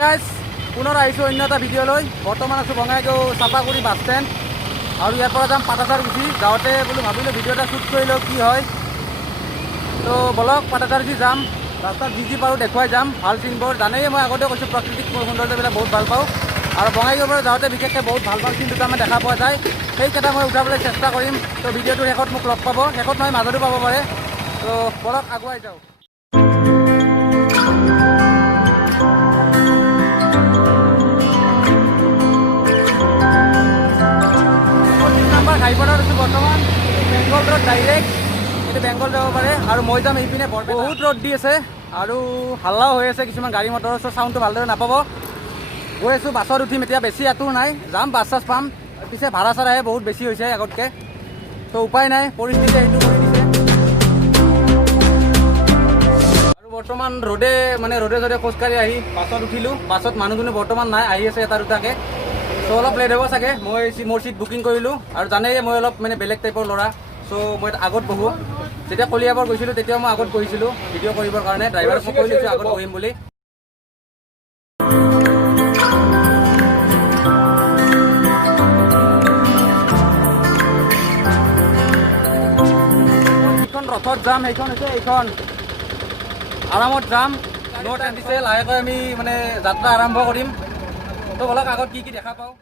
Guys পুনৰ আহিছোঁ অন্য এটা ভিডিঅ'লৈ। বৰ্তমান আছোঁ বঙাইগাঁও চাপাগুৰি বাছ ষ্টেণ্ড আৰু ইয়াৰ পৰা যাম পাটাচাৰকুছি। যাওঁতে বোলো ভাবিলোঁ ভিডিঅ' এটা শ্বুট কৰি লওঁ কি হয়। তো বলক পাটাচাৰকুছি যাম, ৰাস্তাত যি পাৰোঁ দেখুৱাই যাম ভাল চিনবোৰ। জানেই মই আগতে কৈছোঁ প্ৰাকৃতিক সৌন্দৰ্যবিলাক বহুত ভাল পাওঁ আৰু বঙাইগাঁৱৰ পৰা যাওঁতে বিশেষকৈ বহুত ভাল ভাল চিন দুটা মই দেখা পোৱা যায়। সেইকেইটা মই উঠাবলৈ চেষ্টা কৰিম। তো ভিডিঅ'টোৰ শেষত মোক লগ পাব, শেষত নহয় মাজতো পাব পাৰে। তো বলক আগুৱাই যাওঁ। ঘাইপাৰত আছোঁ বৰ্তমান। বেংগল ৰোড ডাইৰেক্ট, এইটো বেংগল যাব পাৰে আৰু মই যাম এইপিনে। বহুত ৰ'দ দি আছে আৰু হাল্লাও হৈ আছে কিছুমান গাড়ী মটৰৰ, চাউণ্ডটো ভালদৰে নাপাব। গৈ আছোঁ, বাছত উঠিম এতিয়া। বেছি আঁতৰ নাই, যাম বাছ চাছ পাম। পিছে ভাড়া চাড়াহে বহুত বেছি হৈছে আগতকৈ, তো উপায় নাই, পৰিস্থিতি সেইটো কৰি দিছে। আৰু বৰ্তমান ৰ'দে ৰ'দে খোজকাঢ়ি আহি বাছত উঠিলোঁ। বাছত মানুহজনী বৰ্তমান নাই, আহি আছে এটা দুটাকৈ। চ' অলপ লেট হ'ব চাগে। মই মোৰ চিট বুকিং কৰিলোঁ আৰু জানেই মই অলপ বেলেগ টাইপৰ ল'ৰা। চ' মই আগত বহোঁ। যেতিয়া কলিয়াবৰ গৈছিলোঁ তেতিয়াও মই আগত বহিছিলোঁ ভিডিঅ' কৰিবৰ কাৰণে। ড্ৰাইভাৰক মই কৈ লৈছোঁ আগত বহিম বুলি। যিখন ৰথত যাম সেইখন হৈছে এইখন। আৰামত যাম, নট দিছে। লাহেকৈ আমি যাত্ৰা আৰম্ভ কৰিম। তো বলক আগত কি কি দেখা পাওঁ।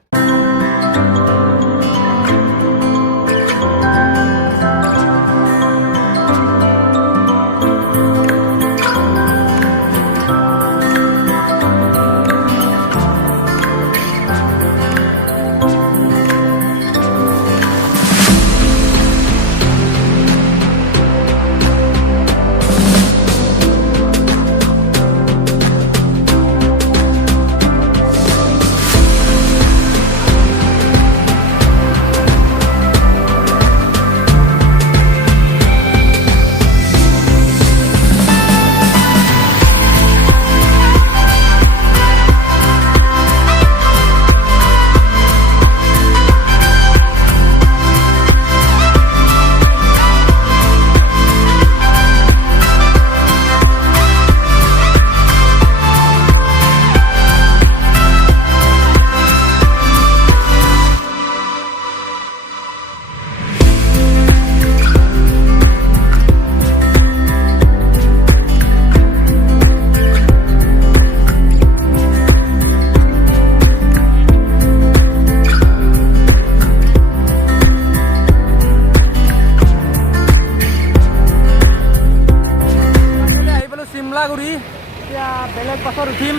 এতিয়া বেলেগ বাছত উঠিম।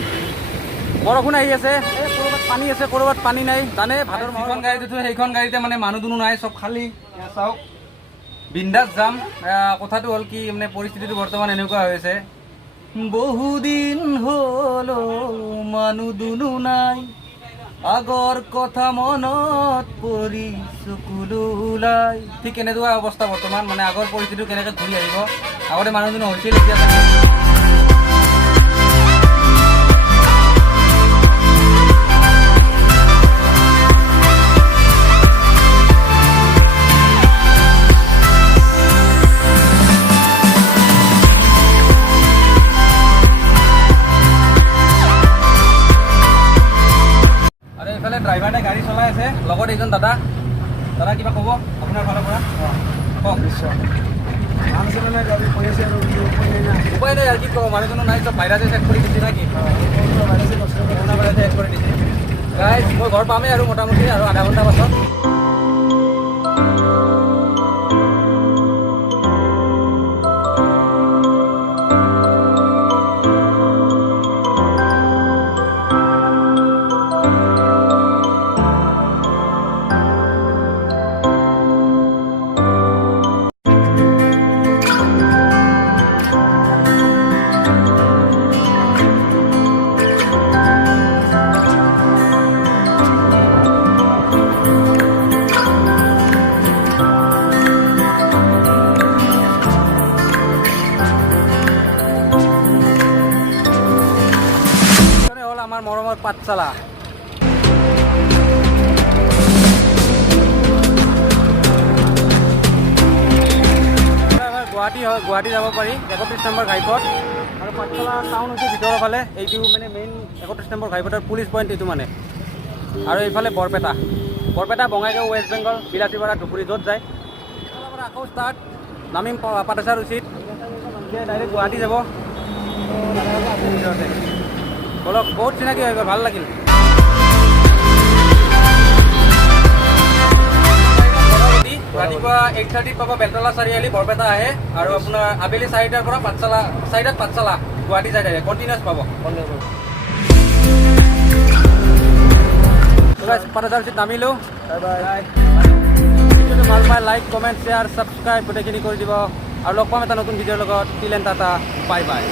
বৰষুণ আহি আছে, ক'ৰবাত পানী আছে ক'ৰবাত পানী নাই। জানে ভাদৰ মাহৰ গাড়ীত উঠোঁ, সেইখন গাড়ীতে মানুহ দুনুহ নাই, চব খালী। চাওক বিন্দাছ যাম। কথাটো হ'ল কি পৰিস্থিতিটো বৰ্তমান এনেকুৱা হৈছে, বহুদিন হ'ল মানুহ দুনুহ নাই, আগৰ কথা মনত পৰি চকুলো ওলাই। ঠিক এনেকুৱা অৱস্থা বৰ্তমান। আগৰ পৰিস্থিতিটো কেনেকৈ ঘূৰি আহিব। আগতে মানুহ দুনুহ হৈছিল, এতিয়া ড্ৰাইভাৰে গাড়ী চলাই আছে, লগত এইজন দাদা। দাদা কিবা ক'ব আপোনাৰ ফালৰ পৰা? কওক। নিশ্চয় উপায় নাই আৰু কি ক'ব, মানুহজনো নাই, চব ভাইৰাছে চেক কৰি দিছে নেকি? ভাইৰাছে চেক কৰি দিছে। গাইজ মই ঘৰ পামেই আৰু মোটামুটি আৰু আধা ঘণ্টা পাছত। আমাৰ মৰমেৰ পাঠশালা। গুৱাহাটী যাব পাৰি 31 নম্বৰ ঘাইপথ আৰু পাঠশালা টাউন হৈছে ভিতৰৰ ফালে। এইটো মানে মেইন 31 নম্বৰ ঘাইপথৰ পুলিচ পইণ্ট এইটো মানে। আৰু এইফালে বৰপেটা বঙাইগাঁও ৱেষ্ট বেংগল বিলাচীপাৰা ধুবুৰী য'ত যায় আকৌ ষ্টাৰ্ট নামিম পাঠাচাৰ উচিত ডাইৰেক্ট গুৱাহাটী যাব। বলক বহুত চিনাকি হৈ গ'ল, ভাল লাগিল। ৰাতিপুৱা 8:30 পাব বেলতলা চাৰিআলি বৰপেটা আহে আৰু আপোনাৰ আবেলি 4টাৰ পৰা পাঠশালা গুৱাহাটী যায় থাকে কণ্টিনিউছ পাব। পাঠাচাৰ উচিত নামিলোঁ। ভাল পাই লাইক কমেণ্ট শ্বেয়াৰ ছাবস্ক্ৰাইব গোটেইখিনি কৰি দিব আৰু লগ পাম এটা নতুন ভিডিঅ'ৰ লগত। টিল এণ্ড টাটা, বাই বাই।